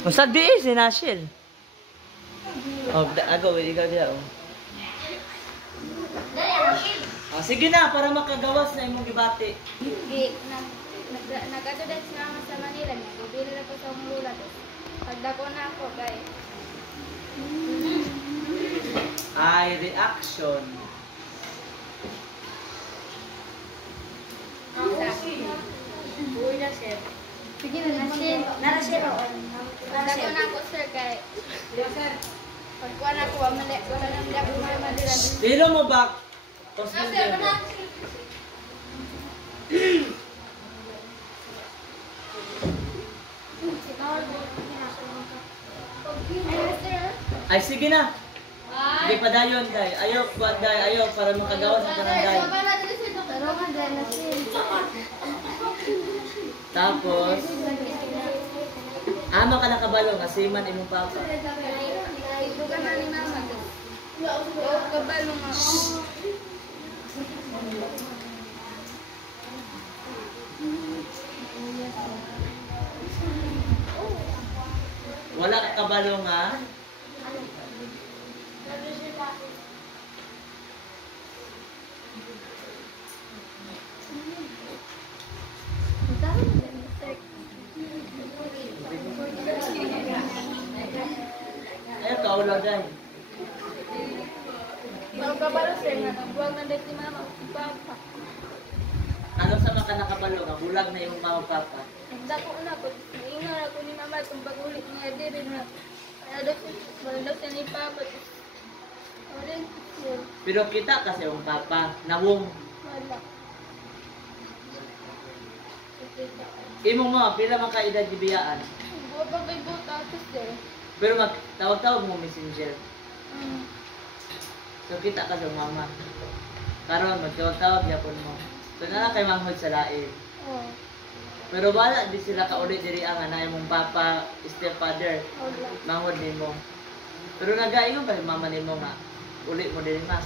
Usad di si Nashil. Oh, agaw, ikaw diya. Oh. Ah, sige na, para makagawas na imong gibati. Hindi, nag-adodan siya nga sa Manila niya. Bibili na po sa lula to. Pagdako na ako, guys. Ay, reaction. Uy na, sir. Sige na, nasin. Pagdako na ako, sir, guys. Pagkuha na ako, wala nang hindi ako Manila. Pilo mo ba? Posting din mo. Ay, sige na. Hindi pa dayon, day. Ayaw, buat day. Ayaw, para makagawas sa pananday. Pero nga, dahil nasin. Tapos, ama ka nakabalo, ngasiman imong papa. Ito ka na ni mama. Kabalo nga. Wala ka kabalo nga. Ayaw ka ulo, day. Ang kabalo, sir, nga buwag na dahil si mama. Papa. Ano sa mga nakabalo nga, bulag na yung mga papa. Dako na ko. Ingat ako ni mama kung pag-ulit niya din na. Wala daw siya ni papa. Wala siya. Pero kita kasi yung papa, nawong. Wala. Imong mga, pila man ka edad gibiyaan. Buwag ba may buta ako, sir? Pero tawag-tawag mo messenger. Mm. So kita ka sa mama. Karon magtawag-tawag yapon mo. So na kay manghod sa lain. Oh. Pero wala di sila kaulit diri ang na imong papa, stepfather, Wala. manghod nimo. Pero nagaingon pa si mama nimo nga uli mo diri mas.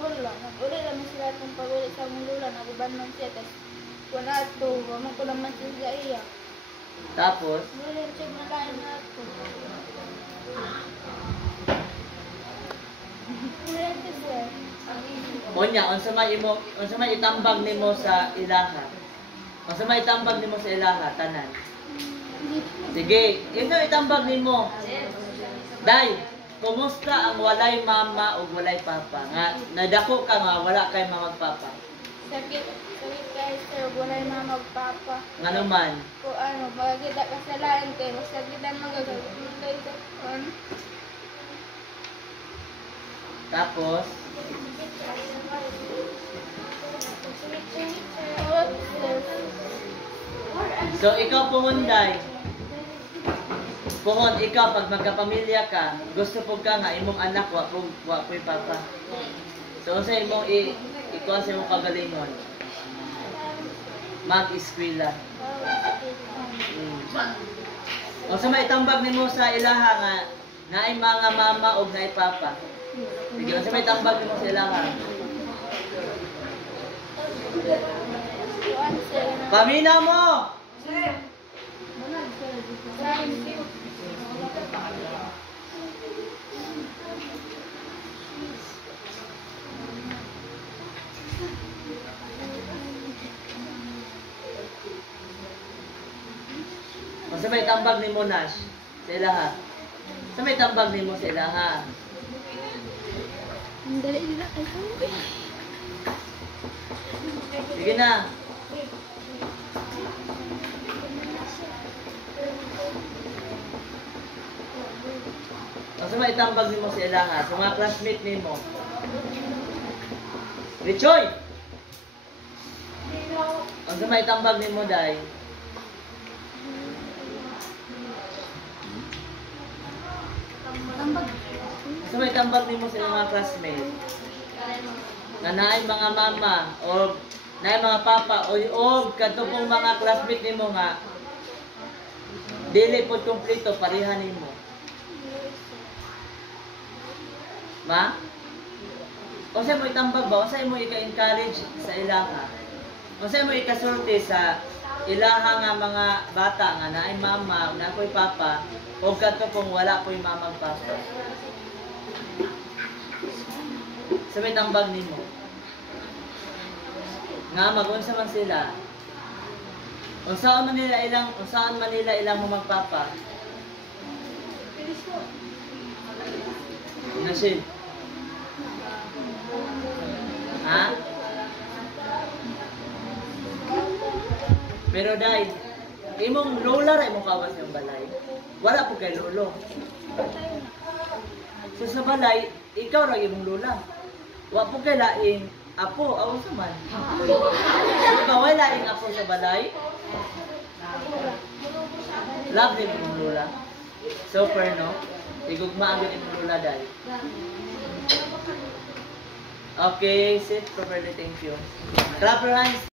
Wala. Nag-ulit naman sila kung pag-ulit sa mong lula. Nag-uban man siya. Tapos wala ito. Wala ko naman siya sa iya. Tapos Wala siya na lain na ito. Wala siya, sir. unya unsa may itambag nimo sa ilaha. Unsa may itambag nimo sa ilaha tanan. Sige, ito itambag nimo. Day, kumusta ang walay mama o walay papa? Nga nadako ka nga wala kay mama ug papa. Sakit kayo, sir. Wala yung mama ug papa. Ngano man? Kung ano, magkita ka sa lain kayo. Masakitan magagawin kayo sa ano. Tapos so ikaw pumunday. Puhon ikaw pag magkapamilya ka, gusto po ka nga imong anak wa po'y papa. So sa imong ikaw sa imong kagalingon. Mag-eskwela. O sa may tambag nimo sa ilaha nga naay mga mama o naay papa. Sige, o sa may tambag nimo sa ilaha. Pamina mo! O sa may tambag ni mo, Nash? Sa ilaha. Sa may tambag ni mo sa ilaha. Ang dali nila. Sige na. O sa may tambag ni mo sa ilaha. Sa mga classmate ni mo. Richoy! O sa may tambag ni mo, Day. Sa may tambag ni mo sa mga classmate. Na naay mga mama o naay mga papa o kadto pong mga classmate nimo nga dili pod kompleto pareha nimo. Ma? O sa mo itambag ba? O sa mo ika-encourage sa ilaha? O sa mo ikasulti sa ilaha nga mga bata nga naay mama, na ako'y papa, o kato kung wala ko'y mama ug papa. Sa may tambag nimo. Nga mag-unsa man sila. Unsaan man nila ilang mo magpapa. Nasin. Ha? Pero dahil, imong lola ra imong kawas yung balay. Wala po kay lolo. So sa balay, ikaw ra imong lola. Wa po kay laing apo, aw sa man. Ikaw ay laing apo sa balay. Love din imong lola. Super, no? Igugma ang imong lola dahil. Okay, sit properly, thank you. Clap your hands.